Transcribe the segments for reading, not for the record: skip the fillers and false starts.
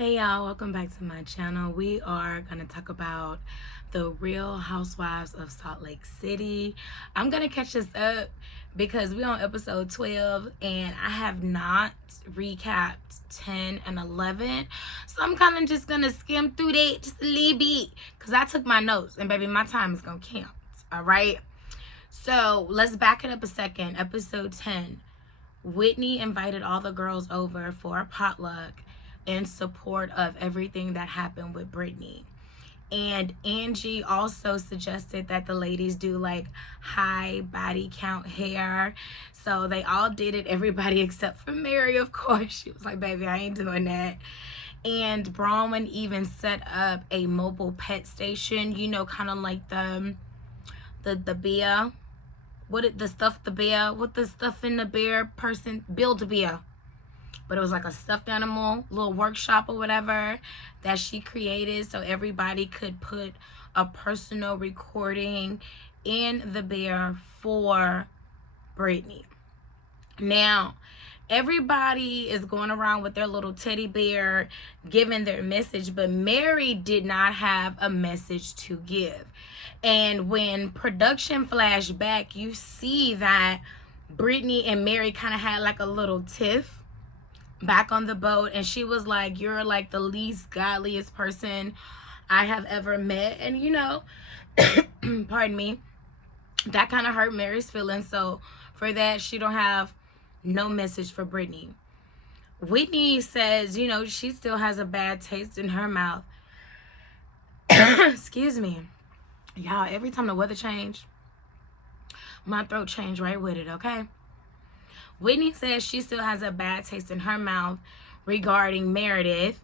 Hey y'all, welcome back to my channel. We are going to talk about the Real Housewives of Salt Lake City. I'm going to catch this up because we're on episode 12 and I have not recapped 10 and 11. So I'm kind of just going to skim through that just a little bit because I took my notes and baby, my time is going to count. All right. So let's back it up a second. Episode 10. Whitney invited all the girls over for a potluck in support of everything that happened with Brittany. And Angie also suggested that the ladies do like high body count hair. So they all did it, everybody except for Mary, of course. She was like, baby, I ain't doing that. And Bronwyn even set up a mobile pet station, you know, kind of like the bear. The stuffed in the bear person, build a bear. But it was like a stuffed animal, little workshop or whatever that she created so everybody could put a personal recording in the bear for Brittany. Now, everybody is going around with their little teddy bear giving their message, but Mary did not have a message to give. And when production flashed back, you see that Brittany and Mary kind of had like a little tiff back on the boat, and she was like, you're like the least godliest person I have ever met. And you know, pardon me, that kind of hurt Mary's feelings. So for that, she don't have no message for Brittany. Whitney says, you know, she still has a bad taste in her mouth. Excuse me, y'all, every time the weather changed, my throat changed right with it. Okay. Whitney says she still has a bad taste in her mouth regarding Meredith.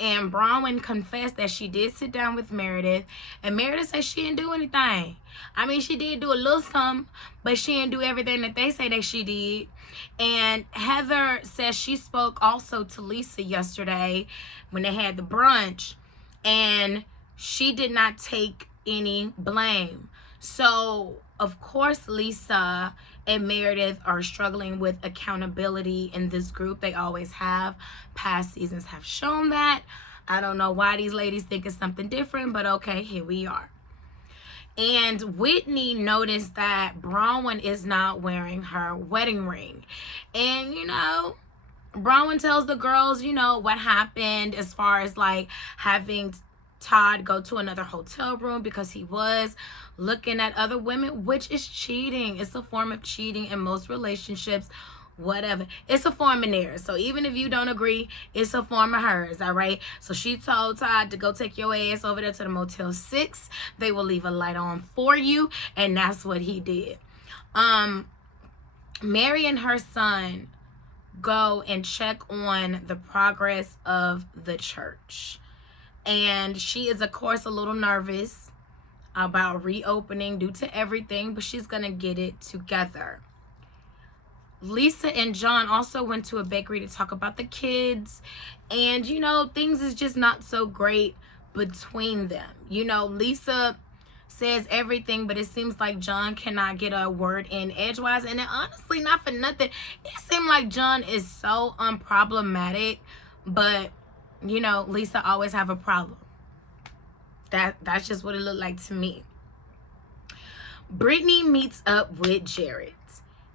And Bronwyn confessed that she did sit down with Meredith. And Meredith said she didn't do anything. I mean, she did do a little something, but she didn't do everything that they say that she did. And Heather says she spoke also to Lisa yesterday when they had the brunch. And she did not take any blame. So, of course, Lisa and Meredith are struggling with accountability in this group. They always have. Past seasons have shown that. I don't know why these ladies think it's something different, but okay, here we are. And Whitney noticed that Bronwyn is not wearing her wedding ring. And, you know, Bronwyn tells the girls, you know, what happened as far as like having Todd go to another hotel room because he was looking at other women, which is cheating. It's a form of cheating in most relationships, whatever. It's a form of theirs. So even if you don't agree, it's a form of hers, all right? So she told Todd to go take your ass over there to the Motel 6. They will leave a light on for you, and that's what he did. Mary and her son go and check on the progress of the church. And she is, of course, a little nervous about reopening due to everything, but she's going to get it together. Lisa and John also went to a bakery to talk about the kids. And, you know, things is just not so great between them. You know, Lisa says everything, but it seems like John cannot get a word in edgewise. And honestly, not for nothing, it seemed like John is so unproblematic, but you know, Lisa always have a problem. That's just what it looked like to me. Brittany meets up with Jared,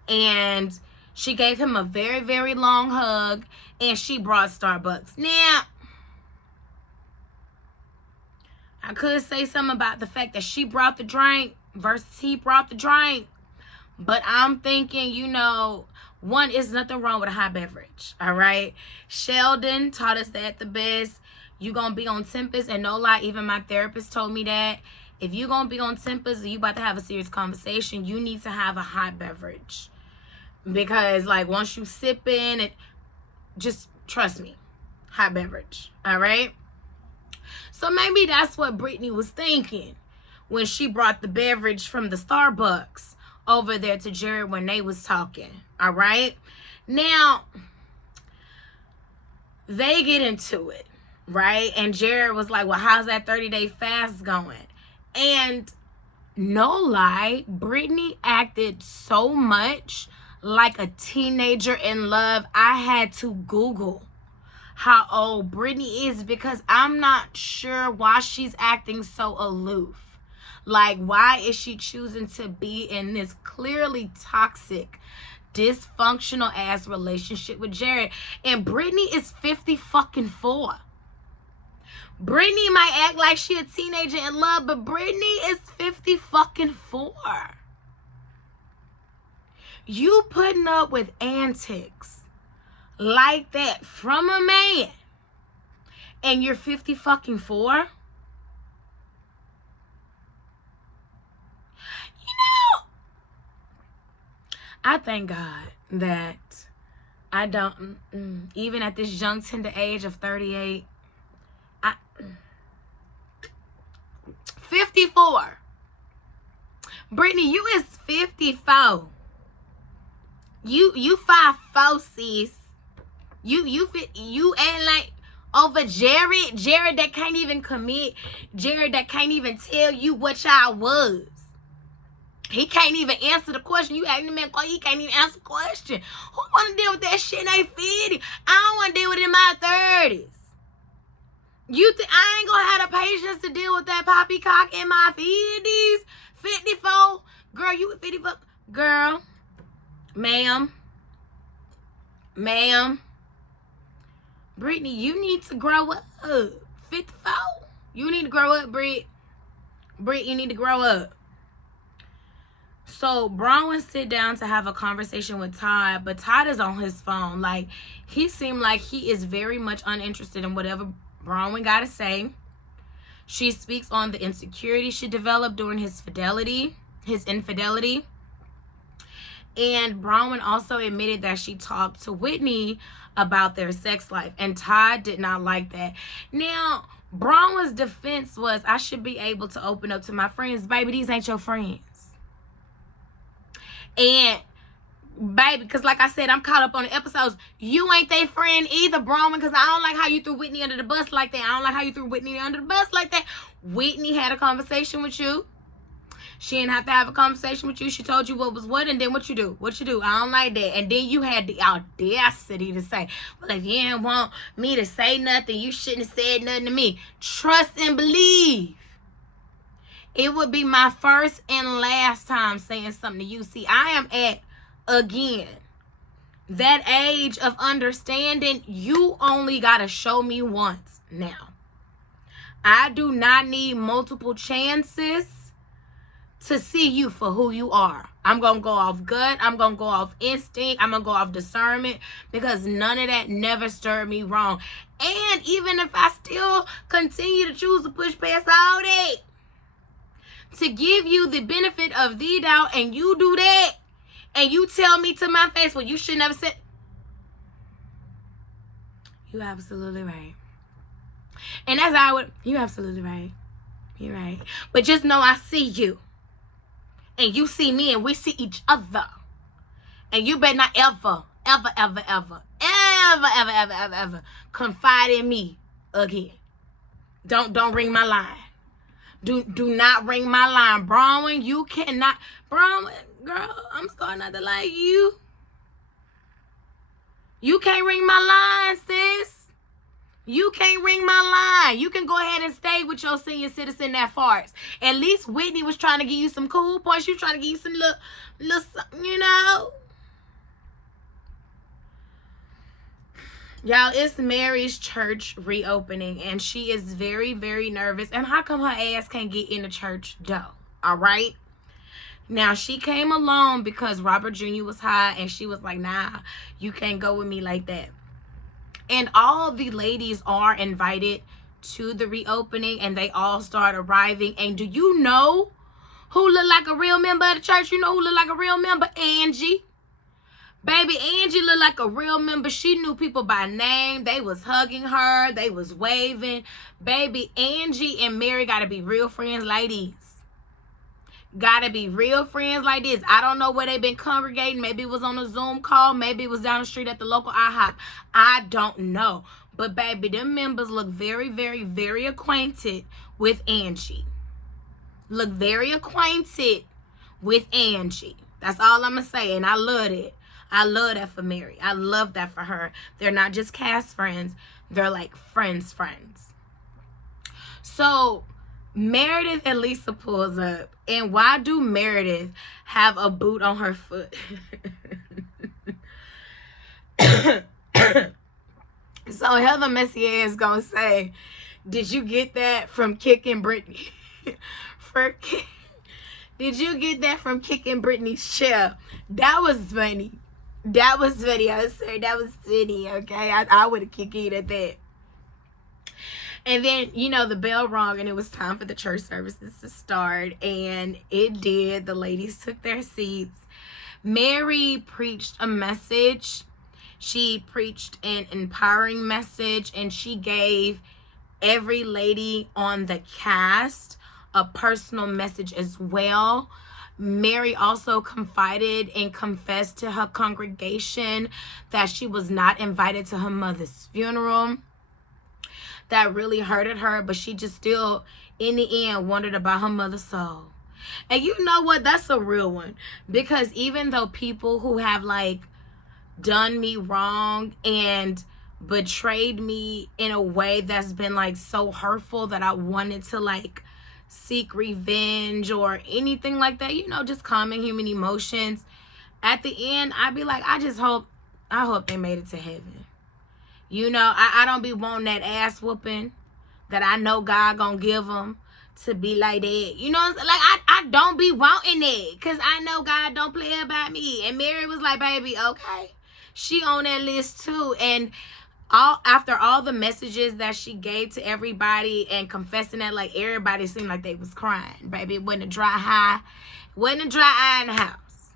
and she gave him a very, very long hug, and she brought Starbucks. Now, I could say something about the fact that she brought the drink versus he brought the drink, but I'm thinking, you know, one, is nothing wrong with a hot beverage, all right? Sheldon taught us that the best. You gonna be on tempers, and no lie, even my therapist told me that. If you gonna be on tempers and you about to have a serious conversation, you need to have a hot beverage. Because, like, once you sip in it, just trust me, hot beverage, all right? So maybe that's what Brittany was thinking when she brought the beverage from the Starbucks over there to Jared when they was talking. All right. Now, they get into it, right? And Jared was like, well, how's that 30-day fast going? And no lie, Brittany acted so much like a teenager in love. I had to Google how old Brittany is, because I'm not sure why she's acting so aloof. Like, why is she choosing to be in this clearly toxic, dysfunctional ass relationship with Jared? And Brittany is 50 fucking 4. Brittany might act like she a teenager in love, but Brittany is 50 fucking 4. You putting up with antics like that from a man, and you're 50 fucking 4? You know, I thank God that I don't, even at this young, tender age of 38, 54. Brittany, you is 54. You 5'4", sis. You ain't like over Jared that can't even commit, Jared that can't even tell you what y'all was. He can't even answer the question. You asking him, he can't even answer the question. Who want to deal with that shit in their 50s? I don't want to deal with it in my 30s. You think I ain't gonna have the patience to deal with that poppycock in my 50s? 54? Girl, you 54? Girl, ma'am. Brittany, you need to grow up. 54? You need to grow up, Britt. Britt, you need to grow up. So Bronwyn sit down to have a conversation with Todd, but Todd is on his phone. Like, he seemed like he is very much uninterested in whatever Bronwyn got to say. She speaks on the insecurity she developed during his infidelity. And Bronwyn also admitted that she talked to Whitney about their sex life, and Todd did not like that. Now, Bronwyn's defense was, I should be able to open up to my friends. Baby, these ain't your friends. And baby, because like I said, I'm caught up on the episodes. You ain't their friend either, Bronwyn, because I don't like how you threw Whitney under the bus like that. I don't like how you threw Whitney under the bus like that. Whitney had a conversation with you. She didn't have to have a conversation with you. She told you what was what, and then what you do. I don't like that. And then you had the audacity to say, well, if you didn't want me to say nothing, you shouldn't have said nothing to me. Trust and believe. It would be my first and last time saying something to you. See, I am at, again, that age of understanding. You only got to show me once now. I do not need multiple chances to see you for who you are. I'm going to go off gut. I'm going to go off instinct. I'm going to go off discernment, because none of that never stirred me wrong. And even if I still continue to choose to push past all that, to give you the benefit of the doubt, and you do that, and you tell me to my face, well, you should never said. You absolutely right. And that's how I would. You absolutely right. You're right. But just know I see you. And you see me, and we see each other. And you better not ever confide in me again. Don't ring my line. Do not ring my line. Bronwyn, you cannot. Bronwyn, girl, I'm starting not to like you. You can't ring my line, sis. You can't ring my line. You can go ahead and stay with your senior citizen that farts. At least Whitney was trying to give you some cool points. She was trying to give you some little, you know. Y'all, it's Mary's church reopening, and she is very, very nervous. And how come her ass can't get in the church though? All right. Now, she came alone because Robert Jr. was high, and she was like, nah, you can't go with me like that. And all the ladies are invited to the reopening, and they all start arriving. And do you know who looked like a real member of the church? You know who looked like a real member? Angie. Baby, Angie looked like a real member. She knew people by name. They was hugging her. They was waving. Baby, Angie and Mary got to be real friends like these. Got to be real friends like this. I don't know where they've been congregating. Maybe it was on a Zoom call. Maybe it was down the street at the local IHOP. I don't know. But baby, them members look very, very, very acquainted with Angie. Look very acquainted with Angie. That's all I'm going to say. And I love it. I love that for Mary. I love that for her. They're not just cast friends. They're like friends. So Meredith and Lisa pulls up, and why do Meredith have a boot on her foot? So Heather Messier is gonna say, did you get that from kicking Brittany? Did you get that from kicking Brittany's chair? That was funny. I was saying that was funny, okay? I would have kicked it at that. And then, the bell rang and it was time for the church services to start. And it did. The ladies took their seats. Mary preached a message. She preached an empowering message, and she gave every lady on the cast a personal message as well. Mary also confided and confessed to her congregation that she was not invited to her mother's funeral. That really hurted her, but she just still, in the end, wondered about her mother's soul. And you know what? That's a real one. Because even though people who have, done me wrong and betrayed me in a way that's been, so hurtful that I wanted to, seek revenge or anything like that, just common human emotions, at the end, I'd be like, I hope they made it to heaven. I don't be wanting that ass whooping that I know God gonna give them to be like that. I don't be wanting it because I know God don't play about me. And Mary was like, baby, okay. She on that list too. And after all the messages that she gave to everybody and confessing that, everybody seemed like they was crying, baby. It wasn't a dry eye. It wasn't a dry eye in the house.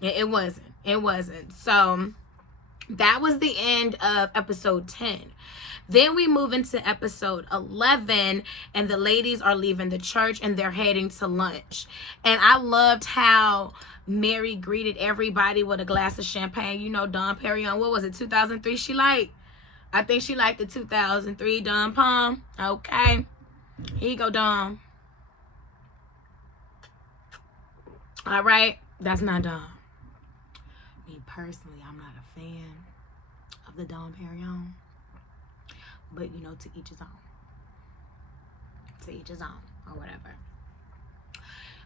It wasn't. So that was the end of episode 10. Then we move into episode 11, and the ladies are leaving the church and they're heading to lunch. And I loved how Mary greeted everybody with a glass of champagne. Dom Perignon, what was it, 2003 I think she liked the 2003 Dom Palm. Okay. Here you go, Dom. All right. That's not Dom. Me personally, I'm not a fan of the Dom Perignon. But, to each his own. To each his own. Or whatever.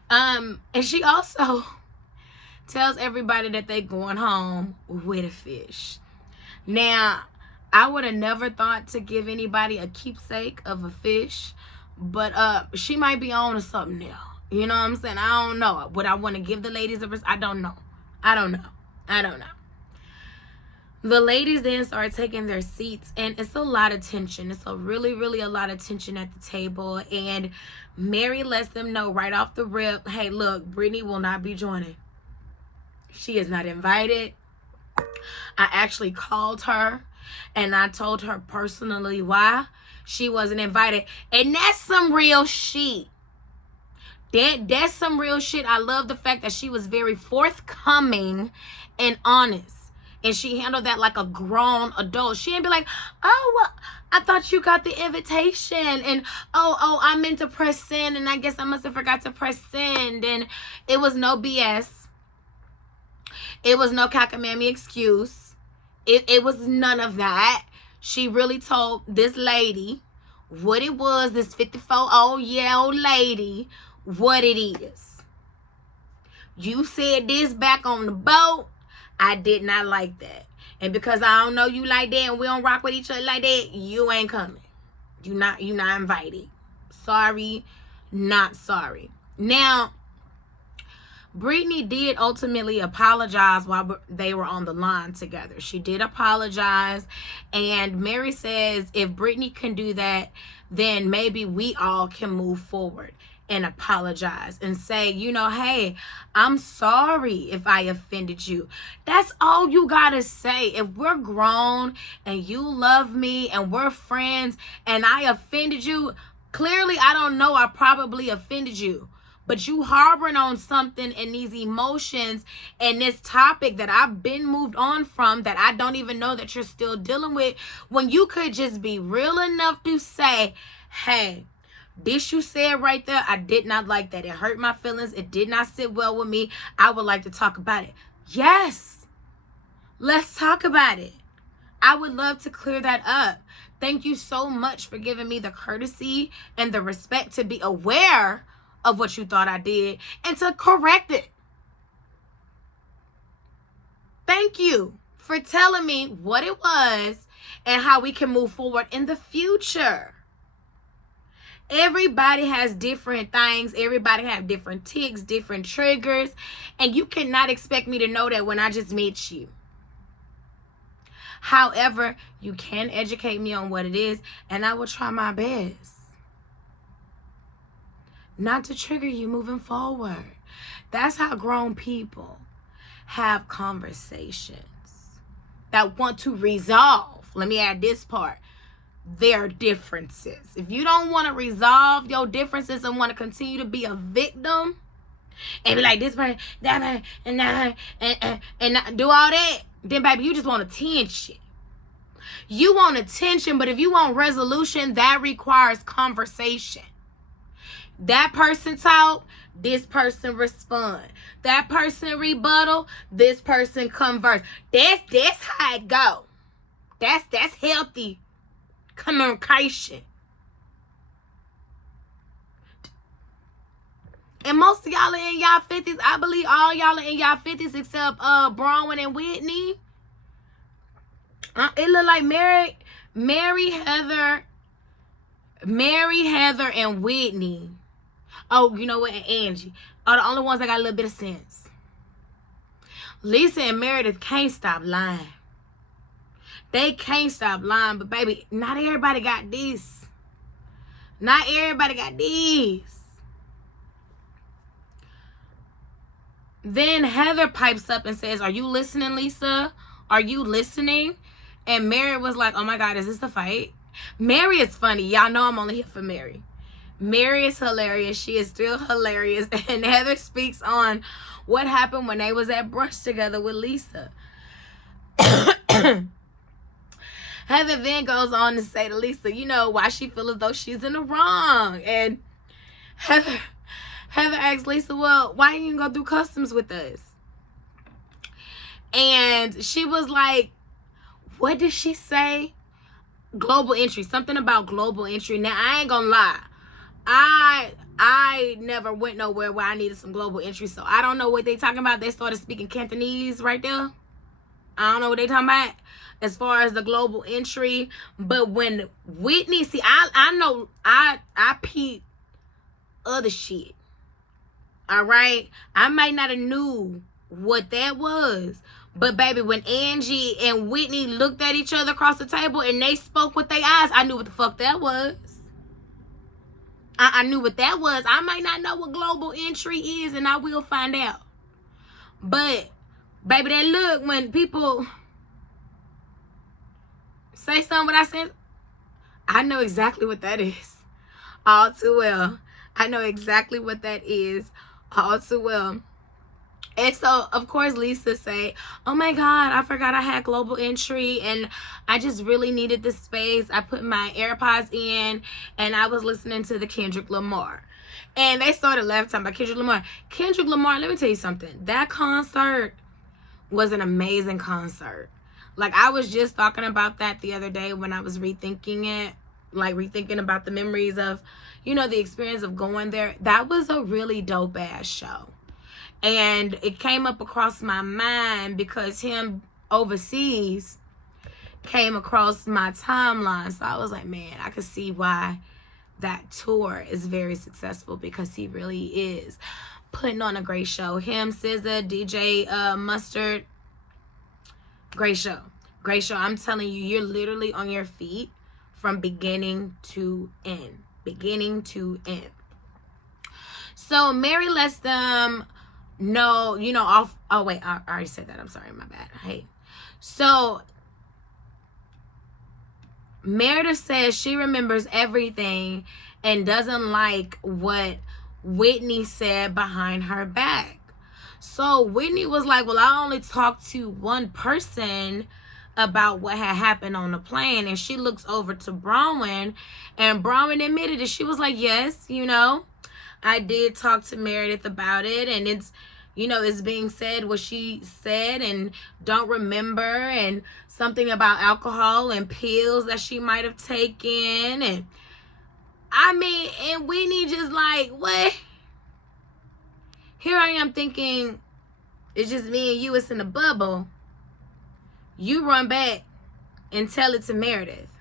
And she also tells everybody that they going home with a fish. Now, I would have never thought to give anybody a keepsake of a fish, but she might be on to something now. You know what I'm saying? I don't know. Would I want to give the ladies a I don't know. The ladies then start taking their seats, and it's a lot of tension. It's a really, really a lot of tension at the table, and Mary lets them know right off the rip, hey, look, Brittany will not be joining. She is not invited. I actually called her and I told her personally why she wasn't invited. And that's some real shit. That's some real shit. I love the fact that she was very forthcoming and honest. And she handled that like a grown adult. She didn't be like, oh, well, I thought you got the invitation. And, oh, I meant to press send. And I guess I must have forgot to press send. And it was no BS. It was no cockamamie excuse. It was none of that. She really told this lady what it was, this 54-year-old lady, what it is. You said this back on the boat. I did not like that. And because I don't know you like that and we don't rock with each other like that, you ain't coming. You not invited. Sorry, not sorry. Now, Brittany did ultimately apologize while they were on the line together. She did apologize. And Mary says if Brittany can do that, then maybe we all can move forward and apologize and say, hey, I'm sorry if I offended you. That's all you gotta say. If we're grown and you love me and we're friends and I offended you, clearly I don't know, I probably offended you. But you harboring on something and these emotions and this topic that I've been moved on from, that I don't even know that you're still dealing with, when you could just be real enough to say, hey, this you said right there, I did not like that. It hurt my feelings. It did not sit well with me. I would like to talk about it. Yes, let's talk about it. I would love to clear that up. Thank you so much for giving me the courtesy and the respect to be aware of what you thought I did and to correct it. Thank you for telling me what it was and how we can move forward in the future. Everybody has different things. Everybody have different tics, different triggers. And you cannot expect me to know that when I just met you. However, you can educate me on what it is, and I will try my best not to trigger you moving forward. That's how grown people have conversations that want to resolve. Let me add this part. Their differences. If you don't want to resolve your differences and want to continue to be a victim and be like this person, that person, and that, and do all that, then baby, you just want attention. You want attention, but if you want resolution, that requires conversation. That person talk, this person respond. That person rebuttal, this person converse. That's how it go. That's healthy communication. And most of y'all are in y'all 50s. I believe all y'all are in y'all 50s except Bronwyn and Whitney. It look like Mary, Heather, and Whitney. Oh, you know what? And Angie are the only ones that got a little bit of sense. Lisa and Meredith can't stop lying. They can't stop lying, but baby, not everybody got this. Not everybody got this. Then Heather pipes up and says, "Are you listening, Lisa? Are you listening?" And Mary was like, "Oh my God, is this a fight?" Mary is funny. Y'all know I'm only here for Mary. Mary is hilarious. She is still hilarious. And Heather speaks on what happened when they was at brunch together with Lisa. Heather then goes on to say to Lisa, you know, why she feels as though she's in the wrong. And Heather asks Lisa, well, why didn't you go through customs with us? And she was like, what did she say? Global entry. Something about global entry. Now, I ain't gonna lie. I never went nowhere where I needed some global entry, so I don't know what they talking about. They started speaking Cantonese right there. I don't know what they talking about as far as the global entry. But when Whitney, see, I know I peep other shit. All right, I might not have knew what that was, but baby, when Angie and Whitney looked at each other across the table and they spoke with their eyes, I knew what the fuck that was. I knew what that was. I might not know what global entry is, and I will find out. But baby, that look when people say something what I said, I know exactly what that is all too well. I know exactly what that is all too well. And so, of course, Lisa say, oh my God, I forgot I had global entry and I just really needed this space. I put my AirPods in and I was listening to the Kendrick Lamar. And they started laughing talking about Kendrick Lamar. Kendrick Lamar, let me tell you something. That concert was an amazing concert. Like, I was just talking about that the other day when I was rethinking it. Like, rethinking about the memories of, you know, the experience of going there. That was a really dope-ass show. And it came up across my mind because him overseas came across my timeline. So I was like, man, I could see why that tour is very successful, because he really is putting on a great show. Him, SZA, DJ Mustard, great show. Great show. I'm telling you, you're literally on your feet from beginning to end. Beginning to end. So Mary lets them know, you know, off. Oh, wait, I already said that. I'm sorry, my bad. Hey. So Meredith says she remembers everything and doesn't like what Whitney said behind her back. So Whitney was like, well, I only talked to one person about what had happened on the plane. And she looks over to Bronwyn, and Bronwyn admitted it. She was like, yes, you know, I did talk to Meredith about it, and it's, is being said what she said and don't remember, and something about alcohol and pills that she might have taken. And and Whitney just like, what? Here I am thinking it's just me and you, it's in a bubble. You run back and tell it to Meredith.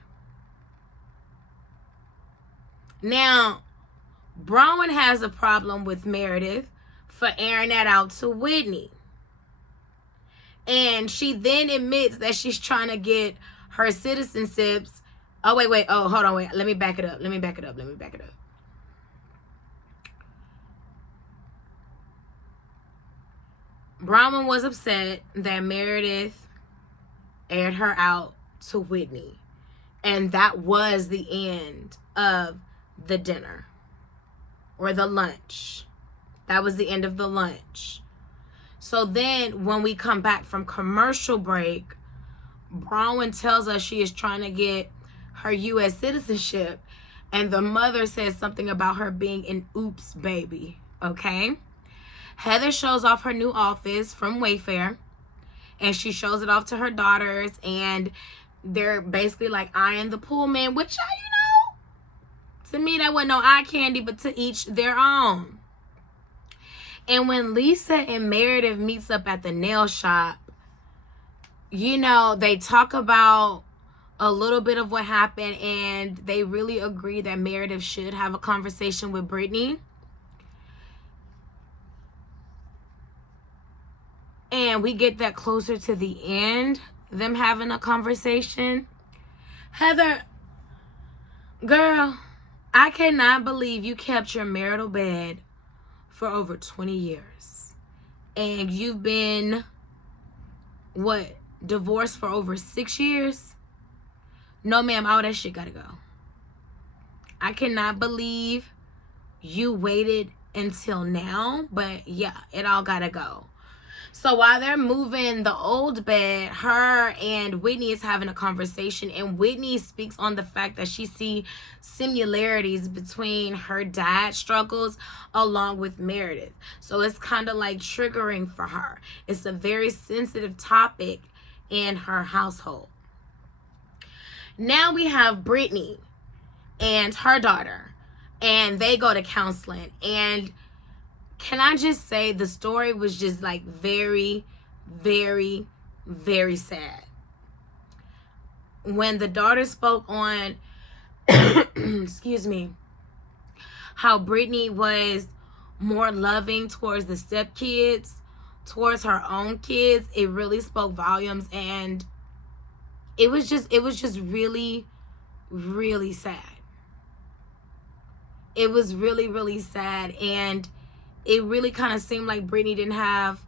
Now, Bronwyn has a problem with Meredith for airing that out to Whitney. And she then admits that she's trying to get her citizenships. Oh, wait. Oh, hold on, wait. Let me back it up. Bronwyn was upset that Meredith aired her out to Whitney. And that was the end of the dinner. Or the lunch. That was the end of the lunch. So then when we come back from commercial break, Bronwyn tells us she is trying to get her U.S. citizenship. And the mother says something about her being an oops baby. Okay? Heather shows off her new office from Wayfair. And she shows it off to her daughters. And they're basically like eyeing the Pullman. Which, to me, that wasn't no eye candy, but to each their own. And when Lisa and Meredith meets up at the nail shop, they talk about a little bit of what happened, and they really agree that Meredith should have a conversation with Brittany. And we get that closer to the end, them having a conversation. Heather, girl, I cannot believe you kept your marital bed for over 20 years. And you've been, divorced for over 6 years? No, ma'am, all that shit gotta go. I cannot believe you waited until now, but yeah, it all gotta go. So while they're moving the old bed, her and Whitney is having a conversation, and Whitney speaks on the fact that she sees similarities between her dad's struggles along with Meredith. So it's kind of like triggering for her. It's a very sensitive topic in her household. Now we have Brittany and her daughter, and they go to counseling. And can I just say the story was just like very, very, very sad. When the daughter spoke on, excuse me, how Brittany was more loving towards the stepkids, towards her own kids, it really spoke volumes. And it was just really, really sad. It was really, really sad. And it really kind of seemed like Brittany didn't have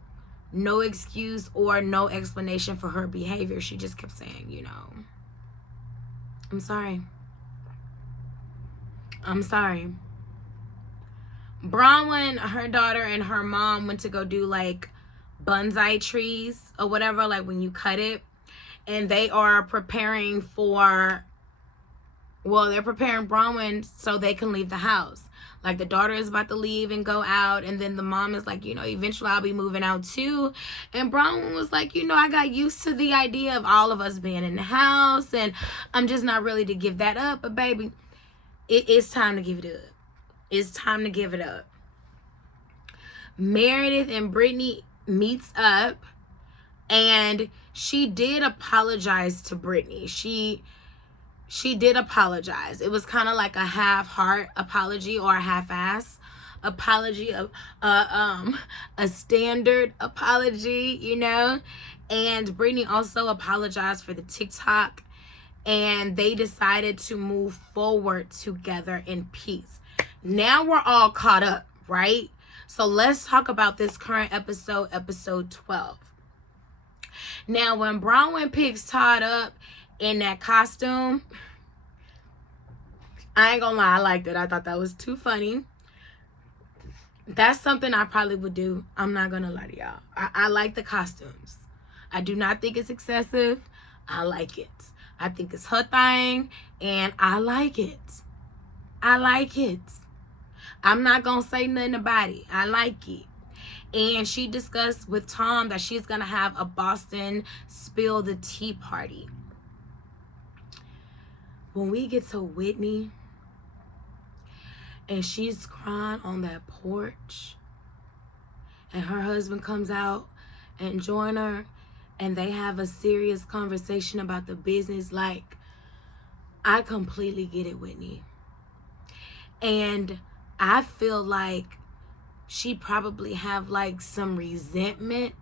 no excuse or no explanation for her behavior. She just kept saying, I'm sorry. I'm sorry. Bronwyn, her daughter, and her mom went to go do like bonsai trees or whatever, like when you cut it. And they are preparing they're preparing Bronwyn so they can leave the house. Like the daughter is about to leave and go out, and then the mom is like, eventually I'll be moving out too. And Bronwyn was like, I got used to the idea of all of us being in the house, and I'm just not ready to give that up. But baby, it's time to give it up. It's time to give it up. Meredith and Brittany meets up, and she did apologize to Brittany. She did apologize. It was kind of like a half-heart apology or a half-ass apology, of a standard apology, And Brittany also apologized for the TikTok, and they decided to move forward together in peace. Now we're all caught up, right? So let's talk about this current episode, episode 12. Now, when Bronwyn picks Todd up in that costume, I ain't gonna lie, I liked it. I thought that was too funny. That's something I probably would do. I'm not gonna lie to y'all. I like the costumes. I do not think it's excessive. I like it. I think it's her thing, and I like it. I like it. I'm not gonna say nothing about it. I like it. And she discussed with Tom that she's going to have a Boston spill the tea party. When we get to Whitney and she's crying on that porch and her husband comes out and join her and they have a serious conversation about the business, like, I completely get it, Whitney. And I feel like she probably have like some resentment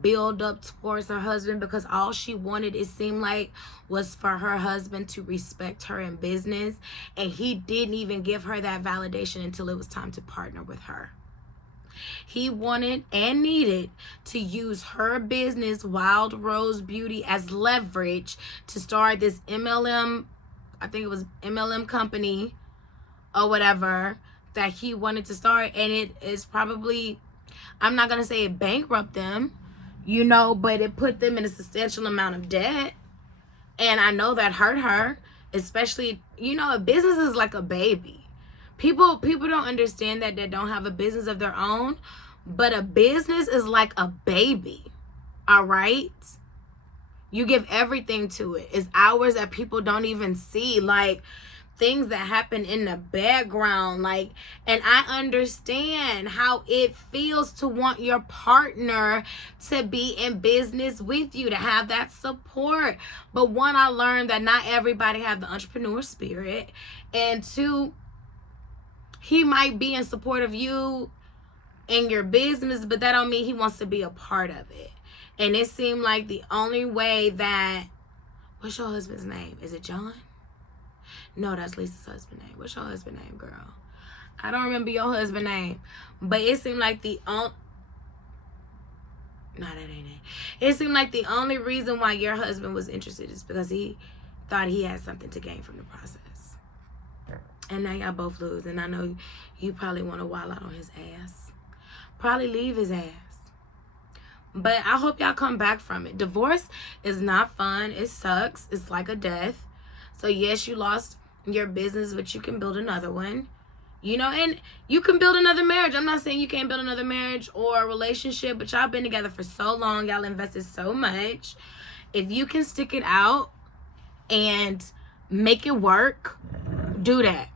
build up towards her husband, because all she wanted, it seemed like, was for her husband to respect her in business, and he didn't even give her that validation until it was time to partner with her. He wanted and needed to use her business, Wild Rose Beauty, as leverage to start this MLM, I think it was MLM company or whatever that he wanted to start. And it is probably, I'm not going to say it bankrupt them, you know, but it put them in a substantial amount of debt. And I know that hurt her, especially, you know, a business is like a baby. People don't understand that they don't have a business of their own, but a business is like a baby, all right? You give everything to it. It's hours that people don't even see, like things that happen in the background, like, and I understand how it feels to want your partner to be in business with you, to have that support. But one, I learned that not everybody have the entrepreneur spirit, and two, he might be in support of you in your business, but that don't mean he wants to be a part of it. And it seemed like the only way that, what's your husband's name? Is it John? No, that's Lisa's husband's name. What's your husband's name, girl? I don't remember your husband's name. But it seemed like the only... No, that ain't it. It seemed like the only reason why your husband was interested is because he thought he had something to gain from the process. And now y'all both lose. And I know you probably want to wild out on his ass. Probably leave his ass. But I hope y'all come back from it. Divorce is not fun. It sucks. It's like a death. So yes, you lost your business, but you can build another one. You know, and you can build another marriage. I'm not saying you can't build another marriage or a relationship, but y'all been together for so long. Y'all invested so much. If you can stick it out and make it work, do that.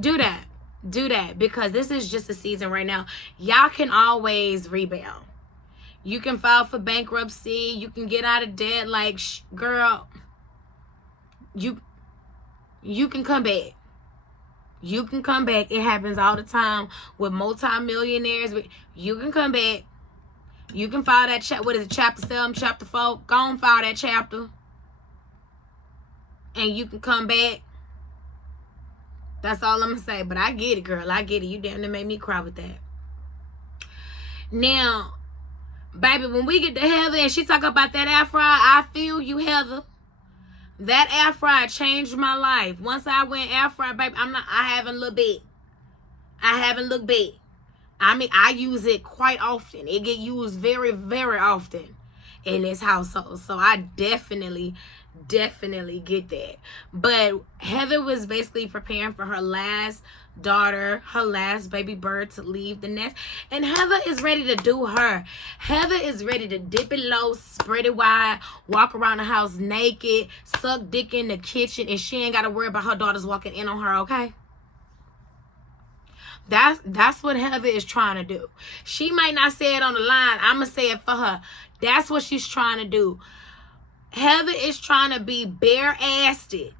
Do that. Do that. Because this is just a season right now. Y'all can always rebound. You can file for bankruptcy. You can get out of debt. Like, girl, you can come back. You can come back. It happens all the time with multi-millionaires. You can come back. You can file that what is it, chapter 7, chapter 4? Go on, file that chapter. And you can come back. That's all I'm going to say. But I get it, girl. I get it. You damn near made me cry with that. Now, baby, when we get to Heather and she talk about that air fryer, I feel you, Heather. That air fryer changed my life. Once I went air fryer, baby, I haven't looked back. I haven't looked back. I mean, I use it quite often. It get used very, very often in this household. So I definitely get that. But Heather was basically preparing for her last daughter, her last baby bird, to leave the nest. And Heather is ready to do her. Heather is ready to dip it low, spread it wide, walk around the house naked, suck dick in the kitchen, and she ain't got to worry about her daughters walking in on her, okay? That's what Heather is trying to do. She might not say it on the line. I'm going to say it for her. That's what she's trying to do. Heather is trying to be bare-assed,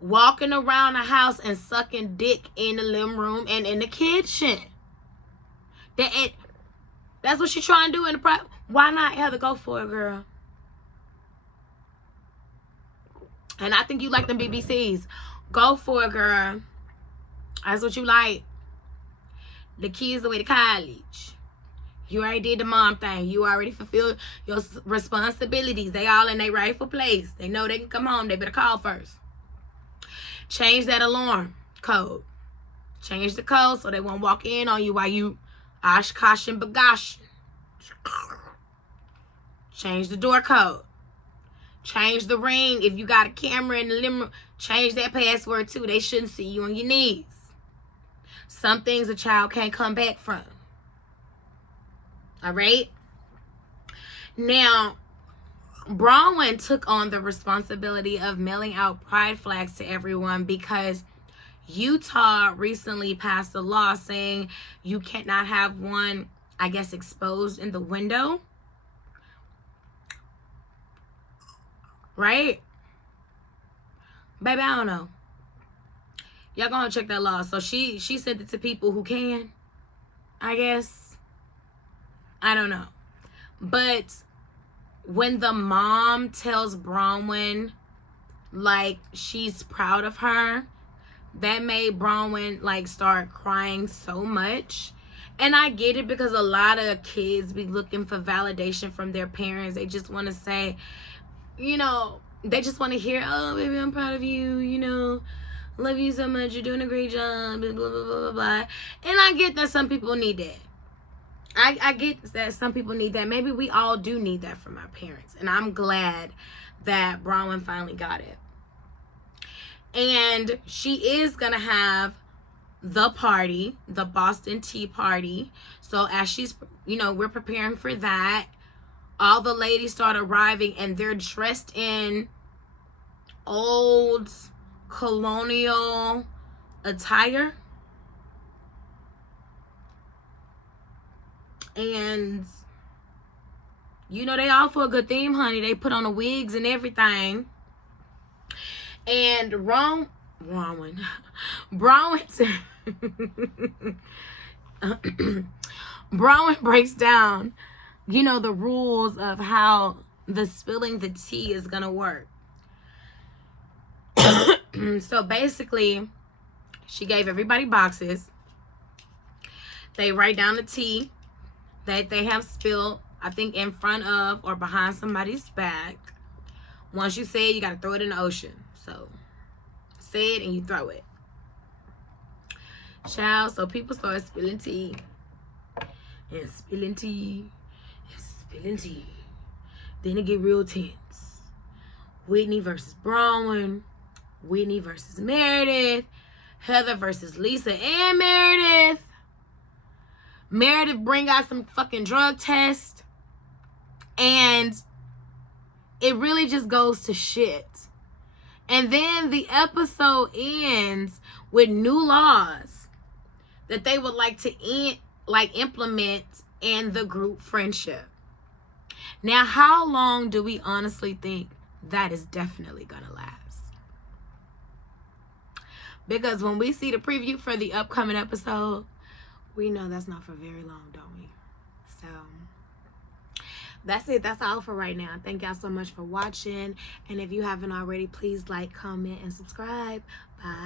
walking around the house and sucking dick in the living room and in the kitchen. That's what she's trying to do in the private. Why not, Heather? Go for it, girl. And I think you like them BBCs. Go for it, girl. That's what you like. The kids away to college. You already did the mom thing. You already fulfilled your responsibilities. They all in their rightful place. They know they can come home. They better call first. Change that alarm code. Change the code so they won't walk in on you while you oshkosh and bagosh. Change the door code. Change the ring. If you got a camera in the living room, change that password too. They shouldn't see you on your knees. Some things a child can't come back from. All right. Now, Bronwyn took on the responsibility of mailing out pride flags to everyone because Utah recently passed a law saying you cannot have one, I guess, exposed in the window. Right? Baby, I don't know. Y'all gonna check that law. So she sent it to people who can, I guess. I don't know. But when the mom tells Bronwyn, like, she's proud of her, that made Bronwyn, like, start crying so much. And I get it, because a lot of kids be looking for validation from their parents. They just want to say, you know, they just want to hear, oh, baby, I'm proud of you, you know, love you so much, you're doing a great job, blah, blah, blah, blah, blah. And I get that some people need that. I get that some people need that. Maybe we all do need that from our parents. And I'm glad that Bronwyn finally got it. And she is going to have the party, the Boston Tea Party. So as she's, you know, we're preparing for that. All the ladies start arriving, and they're dressed in old colonial attire. And, you know, they all for a good theme, honey. They put on the wigs and everything. And Bronwyn breaks down, you know, the rules of how the spilling the tea is gonna work. So basically, she gave everybody boxes. They write down the tea that they have spilled, I think in front of or behind somebody's back. Once you say it, you got to throw it in the ocean. So say it and you throw it. Child, so people start spilling tea. And spilling tea. And spilling tea. Then it get real tense. Whitney versus Bronwyn. Whitney versus Meredith. Heather versus Lisa and Meredith. Meredith bring out some fucking drug test. And it really just goes to shit. And then the episode ends with new laws that they would like to implement in the group friendship. Now, how long do we honestly think that is definitely gonna last? Because when we see the preview for the upcoming episode, we know that's not for very long, don't we? So that's it. That's all for right now. Thank y'all so much for watching. And if you haven't already, please like, comment, and subscribe. Bye.